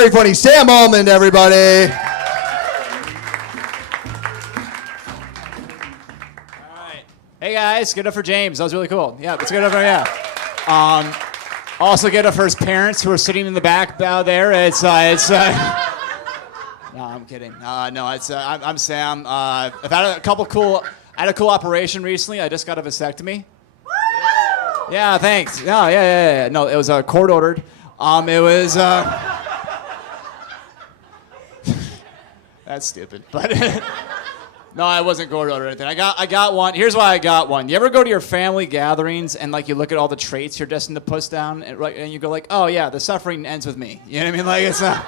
Very funny. Sam Almond, everybody. Hey guys, give it up for James. That was really cool. Yeah, let's give it up for Also give it up for his parents who are sitting in the back there. No, I'm kidding. I'm Sam. I've had a cool operation recently. I just got a vasectomy. Yeah, thanks. No, yeah. No, it was court ordered. It was. That's stupid, but. No, I wasn't court ordered or anything. I got one. Here's why I got one. You ever go to your family gatherings and like you look at all the traits you're destined to push down and you go like, oh yeah, the suffering ends with me. You know what I mean? Like it's not.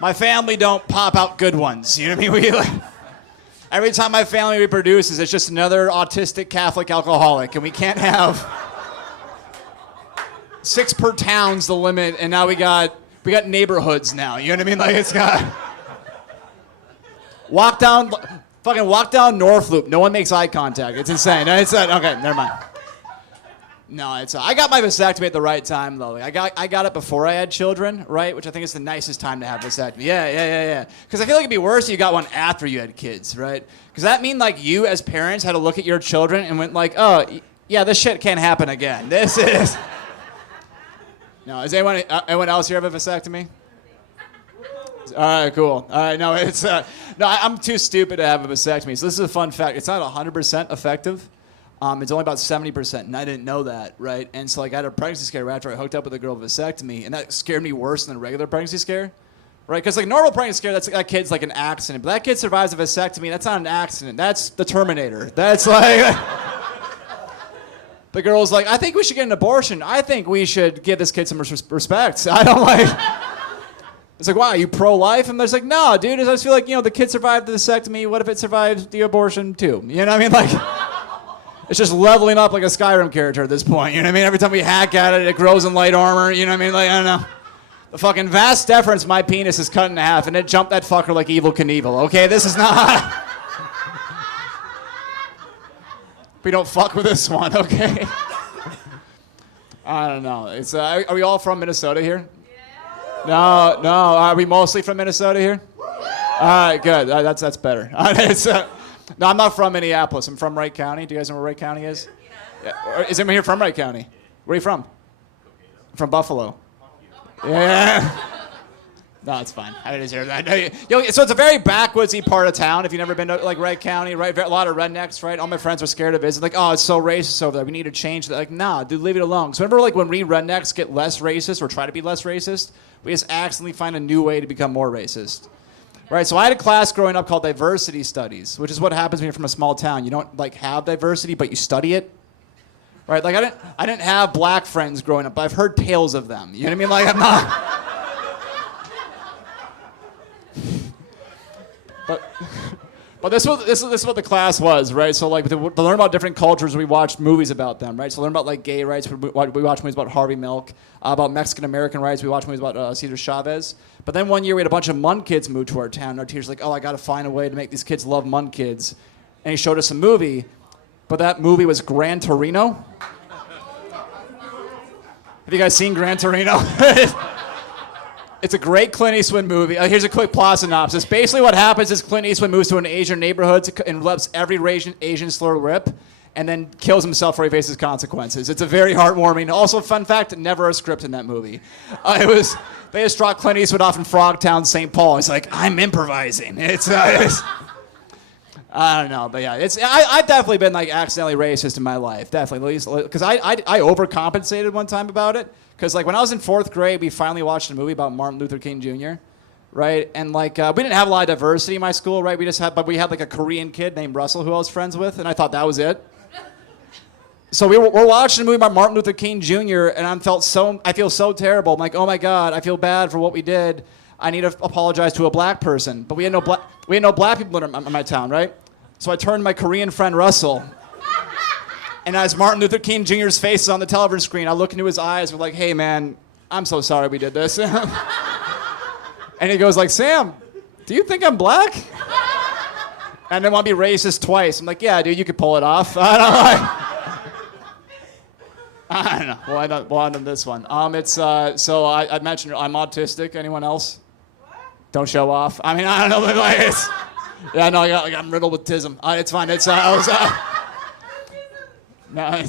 My family don't pop out good ones. You know what I mean? Every time my family reproduces, it's just another autistic Catholic alcoholic, and we can't have 6 per town's the limit, and now we got neighborhoods now. You know what I mean? Like it's got. Walk down North Loop. No one makes eye contact. It's insane. Okay, never mind. No, I got my vasectomy at the right time though. I got it before I had children, right? Which I think is the nicest time to have vasectomy. Yeah. Because I feel like it'd be worse if you got one after you had kids, right? Because that mean like you as parents had to look at your children and went like, oh, yeah, this shit can't happen again. This is. No, does anyone else here have a vasectomy? All right, cool. All right, no, I'm too stupid to have a vasectomy. So this is a fun fact. It's not 100% effective. It's only about 70%, and I didn't know that, right? And so like I had a pregnancy scare after I hooked up with a girl with vasectomy, and that scared me worse than a regular pregnancy scare, right? Because like normal pregnancy scare, that kid's like an accident, but that kid survives a vasectomy. That's not an accident. That's the Terminator. That's like. The girl's like, I think we should get an abortion. I think we should give this kid some respect. I don't like. It's like, wow, are you pro-life? And they're like, no, dude, I just feel like, the kid survived the vasectomy. What if it survives the abortion, too? You know what I mean? Like, it's just leveling up like a Skyrim character at this point. You know what I mean? Every time we hack at it, it grows in light armor. You know what I mean? Like, I don't know. The fucking vast deference my penis is cut in half, and it jumped that fucker like Evel Knievel. Okay, this is not... We don't fuck with this one, okay? I don't know. Are we all from Minnesota here? No. Are we mostly from Minnesota here? All right, good. That's better. No, I'm not from Minneapolis. I'm from Wright County. Do you guys know where Wright County is? Yeah. Is anyone here from Wright County? Where are you from? From Buffalo. Yeah. No, it's fine. I didn't hear that. So it's a very backwoodsy part of town. If you've never been to like Wright County, right? A lot of rednecks, right? All my friends are scared to visit. Like, oh, it's so racist over there. We need to change that. Like, nah, dude, leave it alone. So remember, like when we rednecks get less racist or try to be less racist, we just accidentally find a new way to become more racist, right? So I had a class growing up called diversity studies, which is what happens when you're from a small town. You don't like have diversity, but you study it, right? Like I didn't have black friends growing up, but I've heard tales of them. You know what I mean? Like I'm not. But this is what the class was, right? So like to learn about different cultures, we watched movies about them, right? So learn about like gay rights, we watched movies about Harvey Milk, about Mexican American rights, we watched movies about Cesar Chavez. But then one year we had a bunch of Hmong kids move to our town. And our teacher's like, oh, I got to find a way to make these kids love Hmong kids, and he showed us a movie, but that movie was Gran Torino. Have you guys seen Gran Torino? It's a great Clint Eastwood movie. Here's a quick plot synopsis. Basically what happens is Clint Eastwood moves to an Asian neighborhood and lets every Asian slur rip and then kills himself before he faces consequences. It's a very heartwarming. Also, fun fact, never a script in that movie. They just dropped Clint Eastwood off in Frogtown, St. Paul. He's like, I'm improvising. I don't know, but yeah, I've definitely been like accidentally racist in my life, definitely, because I overcompensated one time about it. Because like when I was in 4th grade, we finally watched a movie about Martin Luther King Jr., right? And like we didn't have a lot of diversity in my school, right? We had like a Korean kid named Russell who I was friends with, and I thought that was it. So we're watching a movie about Martin Luther King Jr., and I feel so terrible. I'm like, oh my God, I feel bad for what we did. I need to apologize to a black person, but we had no black people in my town, right? So I turned to my Korean friend Russell. And as Martin Luther King Jr.'s face is on the television screen, I look into his eyes and we're like, hey man, I'm so sorry we did this. And he goes like, Sam, do you think I'm black? And I want to be racist twice. I'm like, yeah, dude, you could pull it off. I I don't know. Well, I know this one. So I mentioned I'm autistic. Anyone else? Don't show off. I mean, I don't know, but like it's. Yeah, no, I'm riddled with tism. It's fine. No,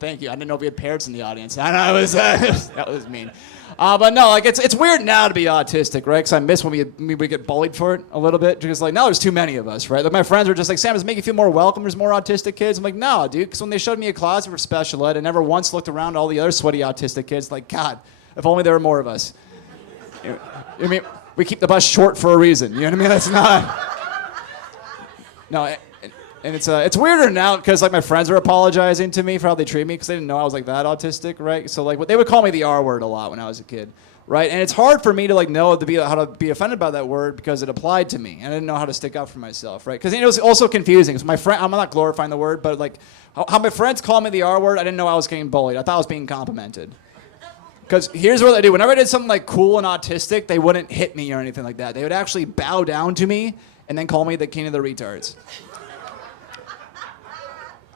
thank you. I didn't know if we had parents in the audience. I know that was mean. But no, like it's weird now to be autistic, right? Because I miss when we get bullied for it a little bit. Because like, no, there's too many of us, right? Like my friends were just like, Sam, does it make you feel more welcome? There's more autistic kids. I'm like, no, dude. Because when they showed me a closet for special ed, I never once looked around at all the other sweaty autistic kids. Like, God, if only there were more of us. I mean, we keep the bus short for a reason. You know what I mean? That's not. No. And it's weirder now because like my friends are apologizing to me for how they treat me because they didn't know I was like that autistic, right? So like they would call me the R word a lot when I was a kid, right? And it's hard for me to like know how to be offended by that word because it applied to me and I didn't know how to stick up for myself, right? Because it was also confusing. So I'm not glorifying the word, but like how my friends call me the R word, I didn't know I was getting bullied. I thought I was being complimented. Because here's what they do. Whenever I did something like cool and autistic, they wouldn't hit me or anything like that. They would actually bow down to me and then call me the king of the retards.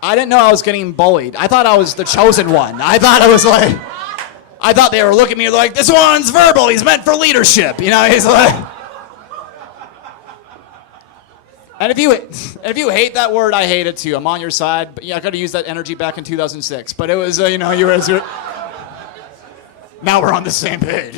I didn't know I was getting bullied. I thought I was the chosen one. I thought they were looking at me like, this one's verbal. He's meant for leadership. You know, he's like. And if you hate that word, I hate it too. I'm on your side. But yeah, I could have used that energy back in 2006. But it was, you were. Now we're on the same page.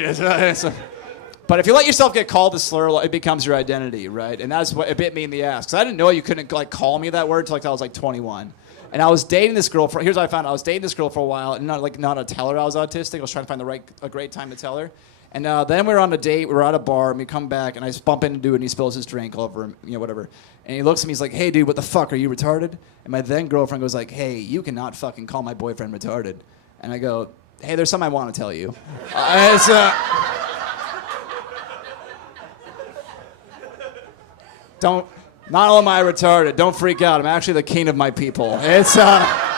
But if you let yourself get called a slur, it becomes your identity, right? And that's what it bit me in the ass. Because I didn't know you couldn't like call me that word until I was like 21. And I was dating this girl here's what I found. I was dating this girl for a while, and not to tell her I was autistic. I was trying to find a great time to tell her. And then we were on a date. We were at a bar, and we come back, and I just bump into dude, and he spills his drink all over him, whatever. And he looks at me, he's like, "Hey, dude, what the fuck? Are you retarded?" And my then girlfriend goes like, "Hey, you cannot fucking call my boyfriend retarded." And I go, "Hey, there's something I want to tell you." Not only am I retarded, don't freak out. I'm actually the king of my people.